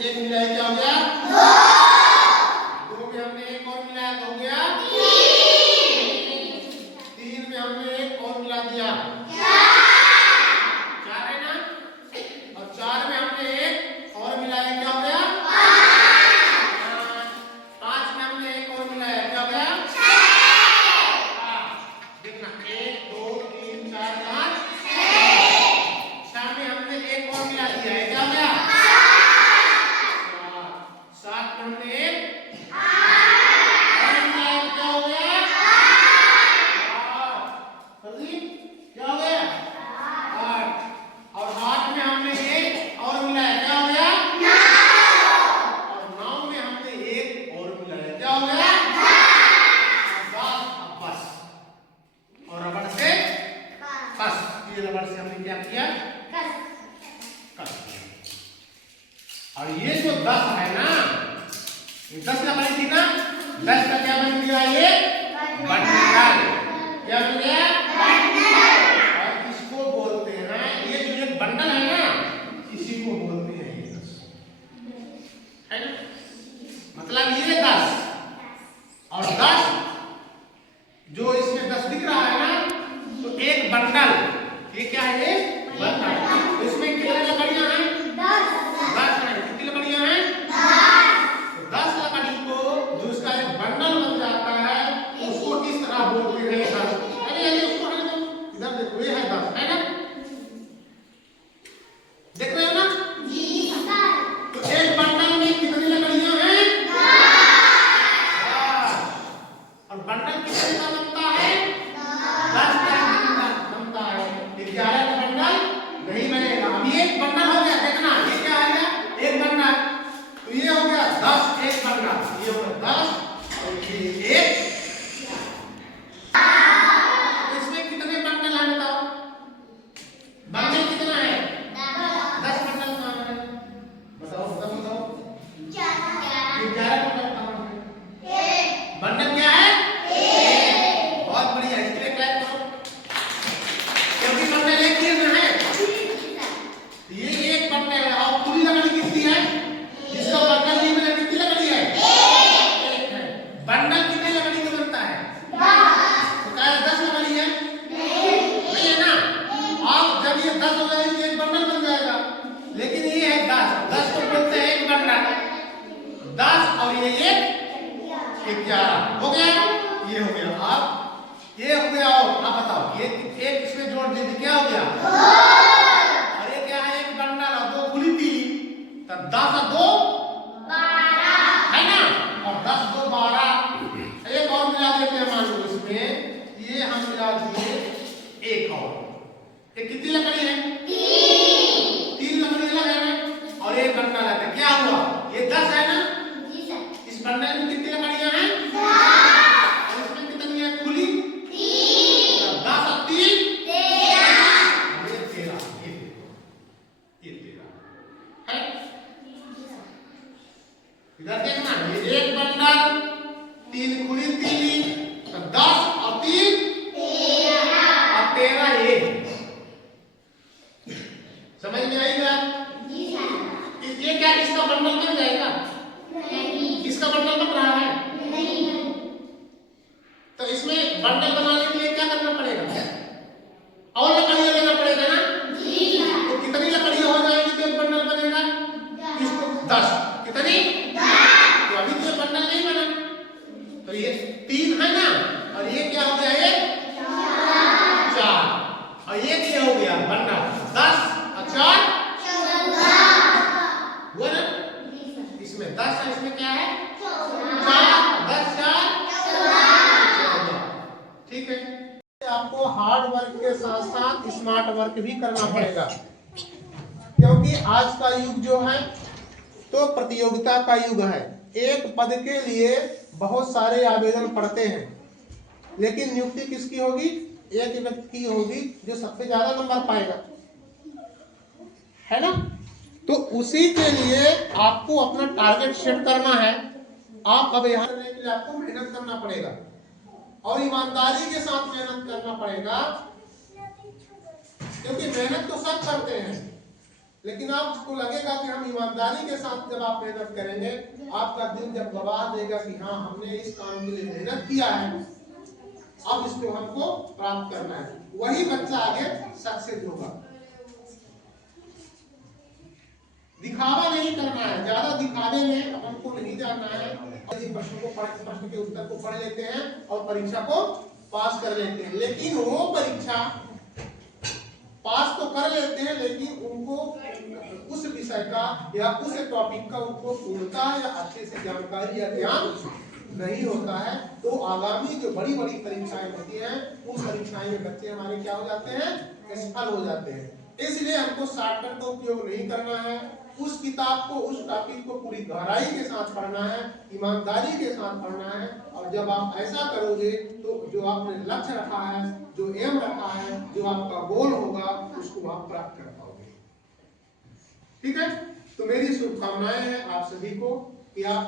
एक मिलाया क्या हो गया? दो में हमने एक और मिलाया तो हो गया तीन में हमने एक और मिला दिया चार है ना, और चार में हमने एक और मिलाया क्या हो गया? पांच में हमने एक और मिलाया क्या हो गया? देखना एक दो तीन चार पाँच छह में हमने एक और मिला दिया है क्या हो गया? सात में हमने एक क्या हो गया? क्या हो गया? आठ। और आठ में हमने एक और मिलाया क्या हो गया? और नौ में हमने एक और मिलाया क्या हो गया? 10। अब बस और रबड़ से कस, ये रबड़ से हमने क्या किया? कस। और ये जो 10 है ना, ये 10 का बनी थी ना, 10 का क्या बन गया? ये बंडल। क्या बन गया? और इसको बोलते हैं, ये जो एक बंडल है ना, इसी को बोलते हैं ये 10 है ना। मतलब ये 10 और 10 जो इसमें 10 दिख रहा है ना, तो एक बंडल, ये क्या है? ये बंडल। तो इसमें कितने लकड़ियां हैं? 10 है। कितनी लकड़ियां हैं? 10 लकड़ी को जो इसका एक बंडल बन जाता है उसको किस तरह बोलते हैं? 10। अरे उसको इधर देखो, ये है 10 है ना, देख रहे हो ना? तो एक बंडल में कितनी लकड़ियां हैं? 10। और बंडल कितने का बनता है? 10 का बनता है। 11 का बंडल नहीं बनेगा। अभी एक बंडल हो गया, देखना ये क्या आ गया? एक बंडल। तो ये हो गया 10 एक बंडल, ये हो गया 10 और ये एक। इसमें कितने बंडल हैं बताओ? बंडल कितना है? 10 बंडल कहाँ है? बताओ बताओ बताओ। 11 बंडल कहाँ है? बंडल क्या है? बहुत बढ़िया, इसके लिए क्लैप करो। क्योंकि बंडल एक ही में है, ये एक बंडल है। और पूरी लकड़ी कितनी है? जिसका बंडल नहीं मिला कितनी लकड़ी है? एक है। बंडल कितनी लकड़ी का बनता है? 10। तो क्या 10 लकड़ी है? नहीं है ना। अब जब ये 10 हो जाएगी तो एक बंडल बन जाएगा, लेकिन ये है 10 को बोलते हैं एक बंडल। 10 और ये एक 11 हो गया। ये हो गया। अब ये हो गया। और अब बताओ, ये एक इसमें जोड़ दीजिए, क्या हो गया? और ये क्या है? एक बंडल और दो खुली थी, तब 10 और 2 है ना, और 10 2 12। एक और मिला देते हैं, मान लो इसमें ये हम मिला दिए एक और। ये कितनी लकड़ी है? 3 लकड़ी अलग है ना, और एक बंडल है। क्या हुआ? ये 10 है ना, इस बंडल में कितनी लकड़ियां हैं? 10। इसमें कितनी है खुली? 10 और 3 13। ये 13, ये 13 है। इधर देखना, ये एक बंडल 3 खुली 3, तो 10 और 3 और 13 ये। समझ में आई बात? ये क्या इसका बंडल बन जाएगा? इसका बंडल बन रहा है? तो इसमें बंडल बनाने के लिए क्या करना पड़ेगा? और लकड़ियां लेना पड़ेगा ना। तो कितनी लकड़ियां हो जाएंगी तो एक बंडल बनेगा? इसको 10। कितनी? 10। तो अभी तो बंडल नहीं बना, तो ये 3 है ना, और ये क्या हो गया? ये 4। और ये क्या हो गया? बंडल। 10 और 4 हुआ ना। इसमें 10 है, इसमें क्या है? 4। 10 4 14। ठीक है। आपको हार्ड वर्क के साथ साथ स्मार्ट वर्क भी करना पड़ेगा, क्योंकि आज का युग जो है तो प्रतियोगिता का युग है। एक पद के लिए बहुत सारे आवेदन पड़ते हैं, लेकिन नियुक्ति किसकी होगी? एक व्यक्ति की होगी जो सबसे ज्यादा नंबर पाएगा, है ना। तो उसी के लिए आपको अपना टारगेट सेट करना है। आप अब यहाँ करने के लिए आपको मेहनत करना पड़ेगा और ईमानदारी के साथ मेहनत करना पड़ेगा, क्योंकि मेहनत तो सब करते हैं, लेकिन आपको लगेगा कि हम ईमानदारी के साथ जब आप मेहनत करेंगे, आपका दिल जब गवाह देगा कि हाँ हमने इस काम के लिए मेहनत किया है, अब इसको हमको प्राप्त करना है, वही बच्चा आगे सक्सेस होगा। दिखावा नहीं करना है, ज्यादा दिखावे में अपन को नहीं जाना है। प्रश्न के उत्तर को पढ़ लेते हैं और परीक्षा को पास कर लेते हैं, लेकिन वो परीक्षा पास तो कर लेते हैं, लेकिन उनको उस विषय का या उस टॉपिक का उनको पूर्णता या अच्छे से जानकारी या ज्ञान नहीं होता है। तो आगामी जो बड़ी बड़ी परीक्षाएं होती हैं, उन परीक्षाएं में बच्चे हमारे क्या हो जाते हैं, असफल हो जाते हैं। इसलिए हमको शॉर्टकट का उपयोग नहीं करना है, उस किताब को, उस टॉपिक को पूरी गहराई के साथ पढ़ना है, ईमानदारी के साथ पढ़ना है। और जब आप ऐसा करोगे तो जो आपने लक्ष्य रखा है, जो एम रखा है, जो आपका गोल होगा, उसको आप प्राप्त कर पाओगे। ठीक है, तो मेरी शुभकामनाएं हैं आप सभी को कि आप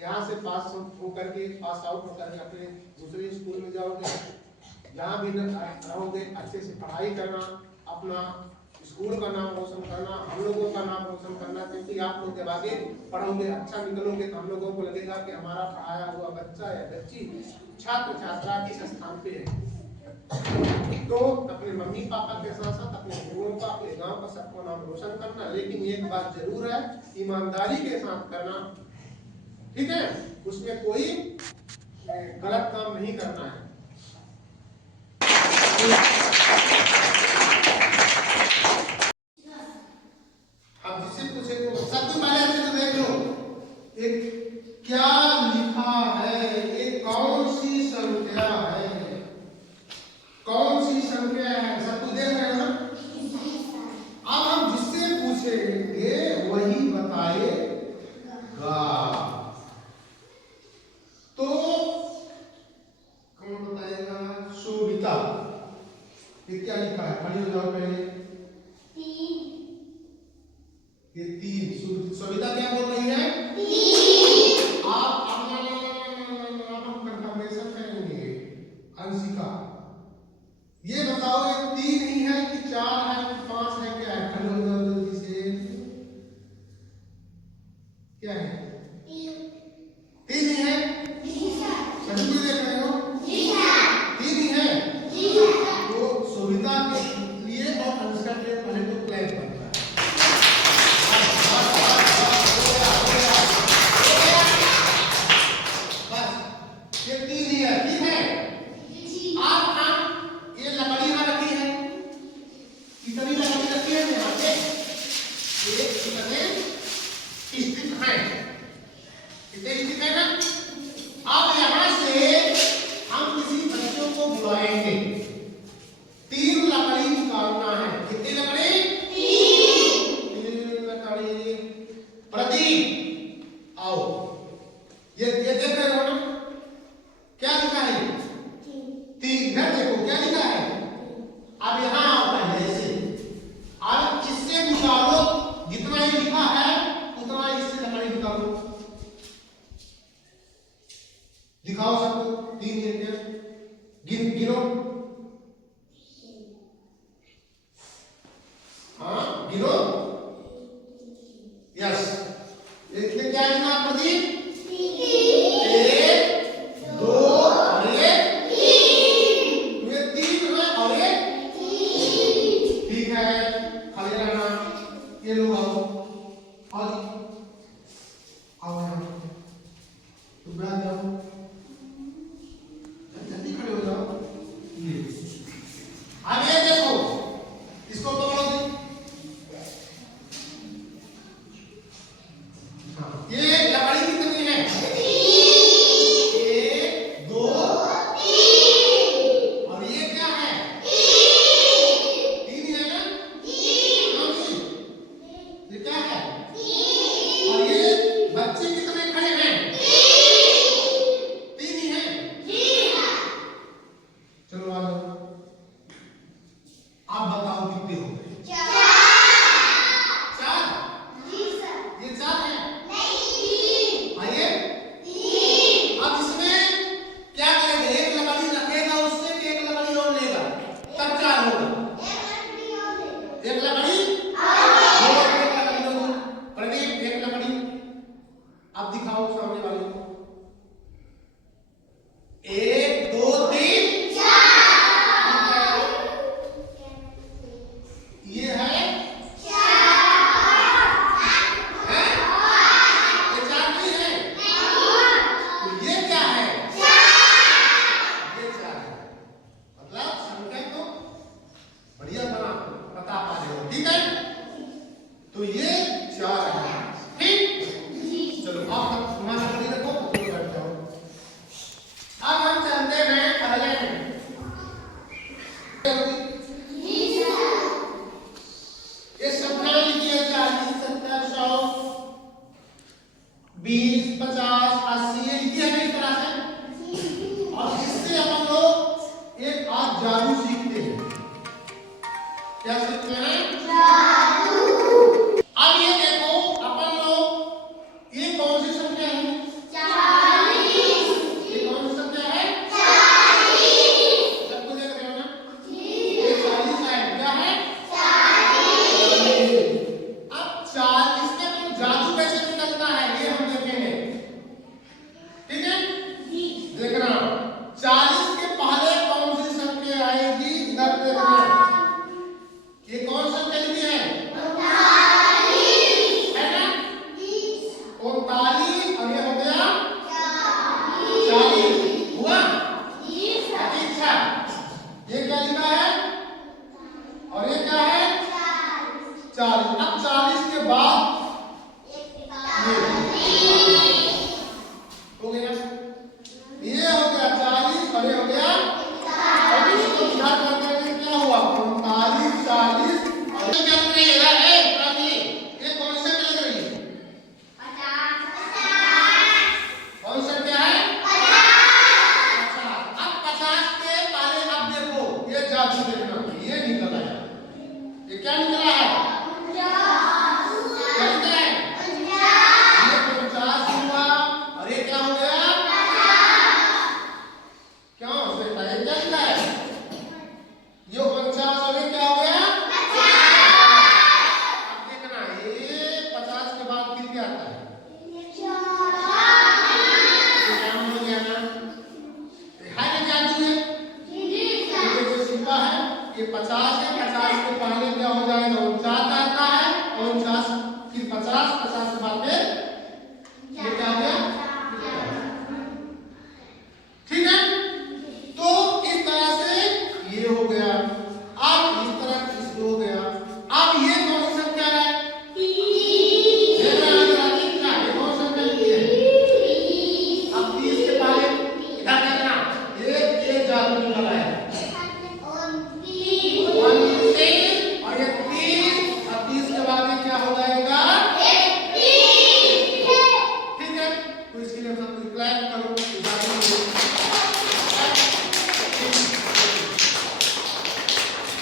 यहाँ से पास होकर के, पास आउट होकर के अपने दूसरे स्कूल में जाओगे, जहाँ भी रहोगे अच्छे से पढ़ाई करना, अपना स्कूल का नाम रोशन करना, हम लोगों का नाम रोशन करना, क्योंकि आप लोग जब आगे पढ़ोगे, अच्छा निकलोगे, तो हम लोगों को लगेगा कि हमारा पढ़ाया हुआ बच्चा या बच्ची, छात्र छात्रा किस स्थान पे है। तो अपने मम्मी पापा के साथ साथ अपने गुरुओं का, अपने गांव का सबको नाम रोशन करना, लेकिन एक बात जरूर है, ईमानदारी के साथ करना। ठीक है, उसमें कोई गलत काम नहीं करना है। अब जिससे पूछे तो सबसे पहले तो देख लो, एक क्या लिखा है, एक कौन सी संख्या है, कौन सी संख्या है, सब कुछ देख रहे हो ना। अब हम जिससे पूछेंगे वही बताएगा। तो कौन बताएगा? शोभिता। ये क्या लिखा है, खड़ी हो जाओ पहले। ये 3। सविता क्या बोल रही है? 3। आप कंफर्मेशन करेंगे। अंशिका, ये बताओ ये 3 ही है कि 4 है कि 5 है, क्या है? खड़े हो जाओ जल्दी से। क्या है? 3 ही है। सभी को देख रहे हो? 3 ही है। तो सविता के लिए और अंशिका के लिए पहले तो प्लान करना है। दिखाओ सबको 3 गिनो। हाँ गिनो। यस, इसमें क्या लिखा प्रदीप? 1 2 और 1 3। ये 3 है और 1 ठीक है, खाली रहना। ये लोग आओ आओ यहाँ तो बैठ जाओ, जल्दी खड़े हो जाओ। अब ये देखो, इसको पकड़ो। ये लकड़ी कितनी है? 1 2 3। और ये क्या है? 3 है ना? ये क्या है? 20, 50, 80 ये लिखी है ना इस तरह से। और इससे अपन लोग एक आज जादू सीखते हैं। क्या सीखते हैं? अब ये देखो अपन लोग ये कौन सी संख्या है? 40। ये कौन सी संख्या है? 40। सबको देख रहे हो ना? ये 40 है। क्या है? 40। अब 40 का तो जादू कैसे निकलता है ये हम देखेंगे। ठीक है? देखना 40 के पहले कौन सी संख्या आएगी इधर देखना। ये कौन सा संख्या है? 39 है ना? 39 और ये हो गया 40 हुआ। अच्छा ये क्या लिखा है और ये क्या है? 40। अब 40 के बाद हो गया, ये हो गया 40 और ये हो गया। अब इसको विभाग करके क्या हुआ? 39, 40 और ये क्या लग रही है? ये कौन सा लग रही है? 50। कौन सा क्या है? 50। अब 50 के पहले अब देखो ये जादू देखना, ये निकल आया। ये क्या निकला है? क्या निकला है? ये 50 हुआ और ये क्या हो गया? क्यों बेटा ये क्या लिखा है? ये 50 और ये क्या हो गया? अब देखना ये 50 के बाद फिर क्या आता है? ये काम हो गया ना? है ना जादू है? ये देखो सिक्का है, ये 50 है। 50 के पहले क्या हो जाएगा? 49 आता है और 49 फिर 50, 50 के बाद फिर ये क्या हो गया? ठीक है? तो इस तरह से ये हो गया। अब इस तरह इसको हो गया। अब ये कौन सी संख्या है? 30। देख रहे हैं जरा 30 का ये कौन सी संख्या लिखी है? अब 30 के पहले इधर देखना, ये जादू निकल आया। 29 और ये 30 और 30 के बाद ये क्या हो जाएगा? 31। ठीक है? तो इसके लिए सब कुछ क्लैप करो।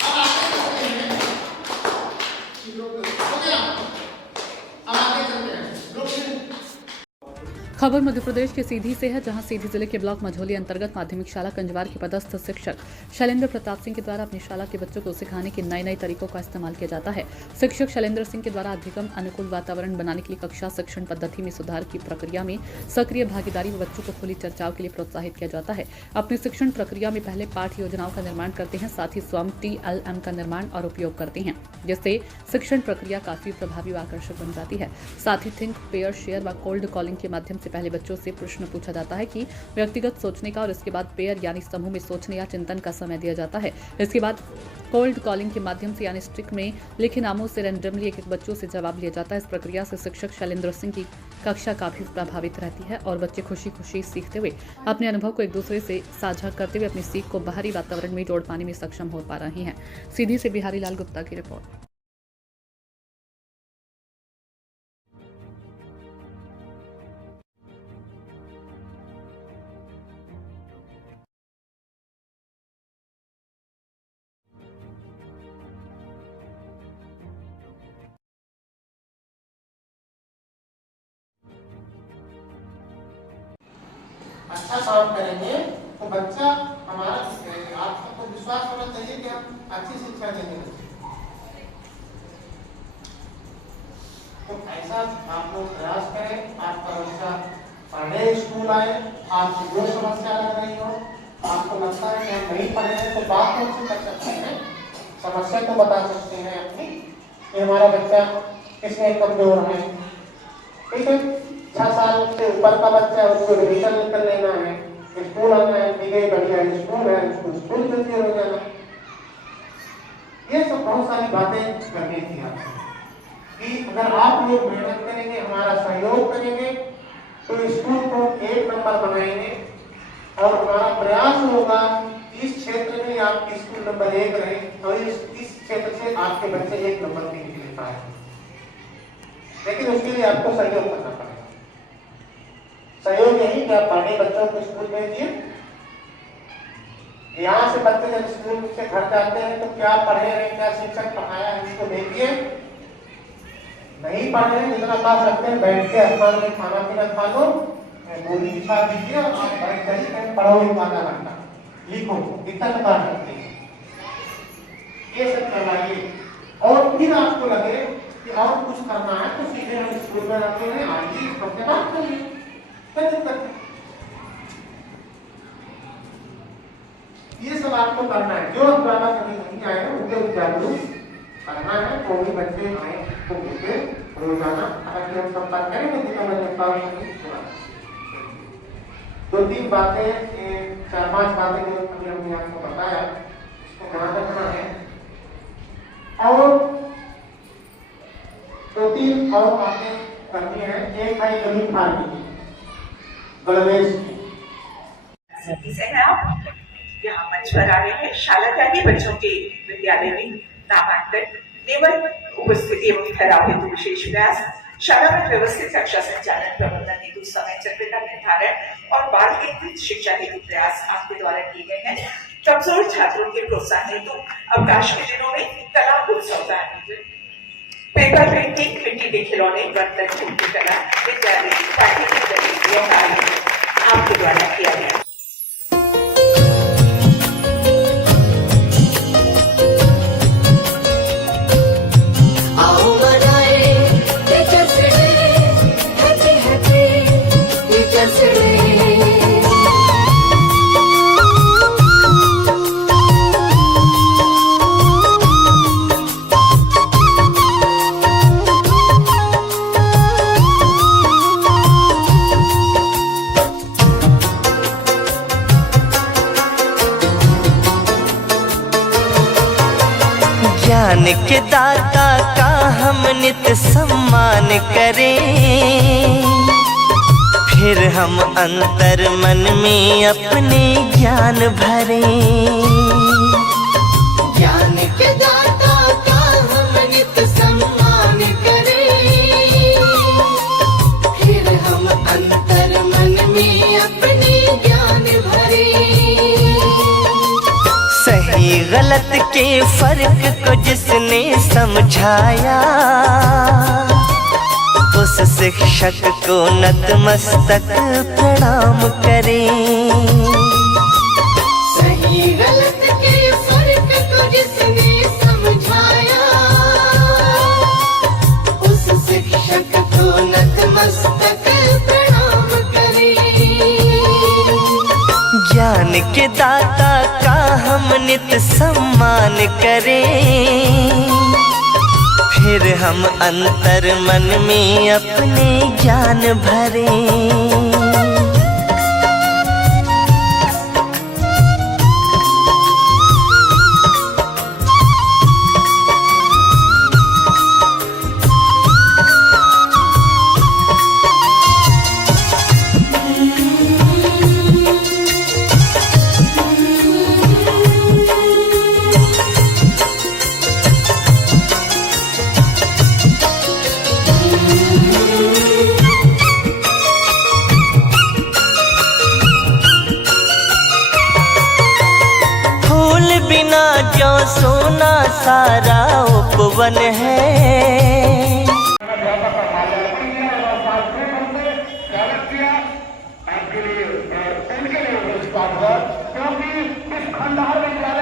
अब आगे चलते हैं। हो गया? अब आगे चलते हैं। खबर मध्य प्रदेश के सीधी से है, जहां सीधी जिले के ब्लॉक मझौली अंतर्गत माध्यमिक शाला कंजवार के पदस्थ शिक्षक शैलेंद्र प्रताप सिंह के द्वारा अपनी शाला के बच्चों को सिखाने के नए तरीकों का इस्तेमाल किया जाता है। शिक्षक शैलेंद्र सिंह के द्वारा अधिगम अनुकूल वातावरण बनाने के लिए कक्षा शिक्षण पद्धति में सुधार की प्रक्रिया में सक्रिय भागीदारी व बच्चों को खुली चर्चाओं के लिए प्रोत्साहित किया जाता है। अपनी शिक्षण प्रक्रिया में पहले पाठ योजनाओं का निर्माण करते हैं, साथ ही स्वयं TLM का निर्माण और उपयोग करते हैं, जिससे शिक्षण प्रक्रिया काफी प्रभावी व आकर्षक बन जाती है। साथ ही थिंक, पेयर, शेयर व कोल्ड कॉलिंग के माध्यम से पहले बच्चों से प्रश्न पूछा जाता है कि व्यक्तिगत सोचने का, और इसके बाद पेयर यानी समूह में सोचने या चिंतन का समय दिया जाता है। इसके बाद कोल्ड कॉलिंग के माध्यम से यानी स्टिक में लिखे नामों से रैंडमली एक बच्चों से जवाब लिया जाता है। इस प्रक्रिया से शिक्षक शैलेंद्र सिंह की कक्षा काफी प्रभावित रहती है और बच्चे खुशी खुशी सीखते हुए अपने अनुभव को एक दूसरे से साझा करते हुए अपनी सीख को बाहरी वातावरण में जोड़ पाने में सक्षम हो पा रहे हैं। सीधी से बिहारी लाल गुप्ता की रिपोर्ट। अच्छा काम करेंगे तो बच्चा हमारा सीखेगा। आपको विश्वास होना चाहिए कि हम अच्छी शिक्षा देंगे। तो ऐसा आप लोग प्रयास करें, आपका बच्चा पढ़ने स्कूल आए, आपकी जो समस्या लग रही हो, आपको लगता है कि हम नहीं पढ़े हैं, तो बात तो उससे कर सकते हैं, समस्या तो बता सकते हैं अपनी कि हमारा बच्चा किसमें कमजोर है। ठीक है? 6 साल से ऊपर का बच्चा है, उसको रिविजन कर लेना है, स्कूल आना है, बढ़िया स्कूल है, उसको स्कूल जल्दी हो जाना। ये सब बहुत सारी बातें करनी थी आपको कि अगर आप लोग मेहनत करेंगे, हमारा सहयोग करेंगे, तो स्कूल को 1 नंबर बनाएंगे। और हमारा प्रयास होगा इस क्षेत्र में आपकी स्कूल नंबर 1 रहे और इस क्षेत्र से आपके बच्चे 1 नंबर के लिए पाए। लेकिन उसके लिए आपको सहयोग करना पड़ेगा। अपने बच्चों को स्कूल भेजिए। यहाँ से बच्चे जब स्कूल से घर जाते हैं तो क्या पढ़े हैं, क्या शिक्षक पढ़ाया है, इसको देखिए। नहीं पढ़ रहे, जितना पढ़ सकते हैं बैठ के अस्पताल में खाना पीना खा लो, गोली दिखा दीजिए और आप बैठ जाइए, पढ़ो ही आधा घंटा, लिखो कितना पढ़ सकते हैं, ये सब करवाइए। और फिर आपको लगे कि और कुछ करना है तो सीधे हम स्कूल में रखते हैं, आइए सबसे बात करिए। ये सब आपको करना है। जो द्वारा कभी नहीं आए उनके जागरूक करना है। कोई भी बच्चे आए तो उनके रोजाना ताकि हम संपर्क करेंगे जितना मैंने दो तीन बातें, 4-5 बातें जो अभी हमने आपको बताया इसको ध्यान रखना है। और 2-3 और बातें करनी है। एक है जमीन फार्मिंग गणवेश की। यहाँ मंच पर आ रहे हैं शाला त्यागी बच्चों के विद्यालय में नामांकन नियमित उपस्थिति एवं ठहराव हेतु विशेष प्रयास, शाला में व्यवस्थित कक्षा संचालन प्रबंधन हेतु समय चक्र का निर्धारण और बाल केंद्रित शिक्षा हेतु प्रयास आपके द्वारा किए गए हैं। कमजोर छात्रों के प्रोत्साहन हेतु अवकाश के दिनों में कला उत्सव का आयोजन, पेपर पेंटिंग, मिट्टी के खिलौने, बर्तन, चित्र कला विद्यालय पाठ्यक्रम गतिविधियों का आयोजन आपके द्वारा किया गया। ज्ञान के दाता का हम नित सम्मान करें, फिर हम अंतर मन में अपने ज्ञान भरें। ज्ञान के दाता का हम नित सम्मान करें, फिर हम अंतर मन में अपने ज्ञान भरें। सही गलत के फर्क को जिसने समझाया, उस शिक्षक को नतमस्तक प्रणाम करें। सही गलत के फर्क को जिसने समझाया, उस शिक्षक को नतमस्तक प्रणाम करें। ज्ञान के दाता का हम नित सम्मान करें, फिर हम अंतर मन में अपने ज्ञान भरें। जो सोना सारा उपवन है। क्योंकि इस खंडहर विद्यालय